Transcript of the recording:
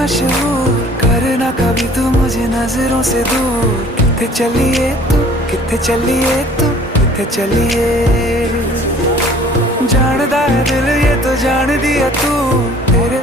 मशहूर, करना कभी तू मुझे नजरों से दूर। किथे चलिए तू, किथे चलिए तू, किथे चलिए। जानदा है दिल ये तो जान दिया तू, तेरे